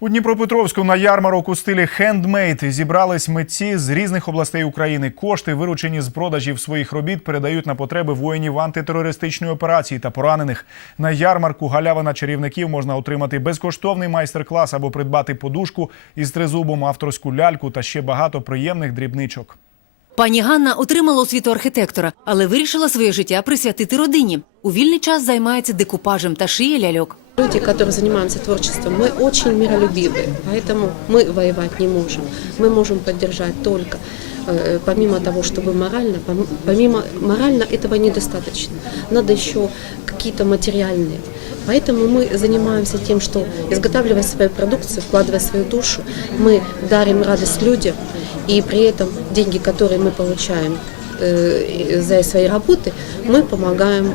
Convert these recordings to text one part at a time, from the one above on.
У Дніпропетровську на ярмарок у стилі хендмейд зібрались митці з різних областей України. Кошти, виручені з продажів своїх робіт, передають на потреби воїнів антитерористичної операції та поранених. На ярмарку галявина чарівників можна отримати безкоштовний майстер-клас або придбати подушку із тризубом, авторську ляльку та ще багато приємних дрібничок. Пані Ганна отримала освіту архітектора, але вирішила своє життя присвятити родині. У вільний час займається декупажем та шиє ляльок. Люди, которые занимаемся творчеством, мы очень миролюбивы, поэтому мы воевать не можем. Мы можем поддержать только э, помимо того, чтобы морально, пом- помимо морально этого недостаточно. Надо еще какие-то материальные. Поэтому мы занимаемся тем, что изготавливая свою продукцию, вкладывая свою душу, мы дарим радость людям, и при этом деньги, которые мы получаем э, за свои работы, мы помогаем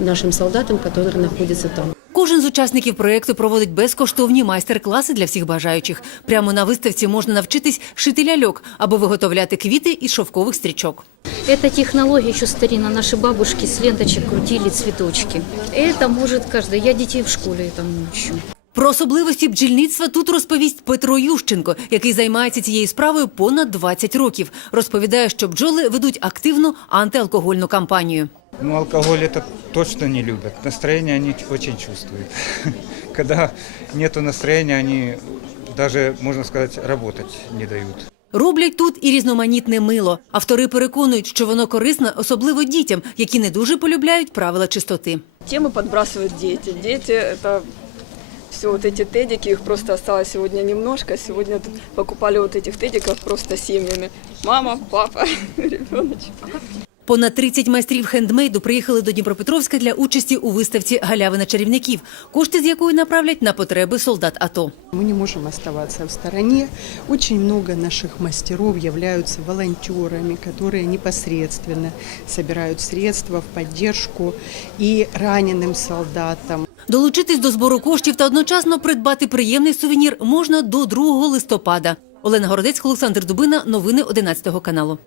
нашим солдатам, которые находятся там. Кожен з учасників проєкту проводить безкоштовні майстер-класи для всіх бажаючих. Прямо на виставці можна навчитись шити ляльок або виготовляти квіти із шовкових стрічок. Эта технология еще старина. Наши бабушки с ленточек крутили цветочки. Это может каждый. Я детей в школе этому учу. Про особливості бджільництва тут розповість Петро Ющенко, який займається цією справою понад 20 років. Розповідає, що бджоли ведуть активну антиалкогольну кампанію. Ну, алкоголь это точно не любят. Настроение они очень чувствуют. Когда нету настроения, они даже, можно сказать, работать не дают. Роблять тут і різноманітне мило. Автори переконують, що воно корисне особливо дітям, які не дуже полюбляють правила чистоти. Темы подбрасывают дети. Дети это все вот эти тедики, их просто осталось сегодня немножко. Сегодня тут покупали вот этих тедиков просто семьями. Мама, папа, ребеночек. Понад 30 майстрів хендмейду приїхали до Дніпропетровська для участі у виставці Галявина чарівників, кошти з якої направлять на потреби солдат АТО. Мы не можем оставаться в стороне. Очень много наших мастеров являются волонтерами, которые непосредственно собирают средства в поддержку и раненым солдатам. Долучитись до збору коштів та одночасно придбати приємний сувенір можна до 2 листопада. Олена Городецька, Олександр Дубина. Новини 11 каналу.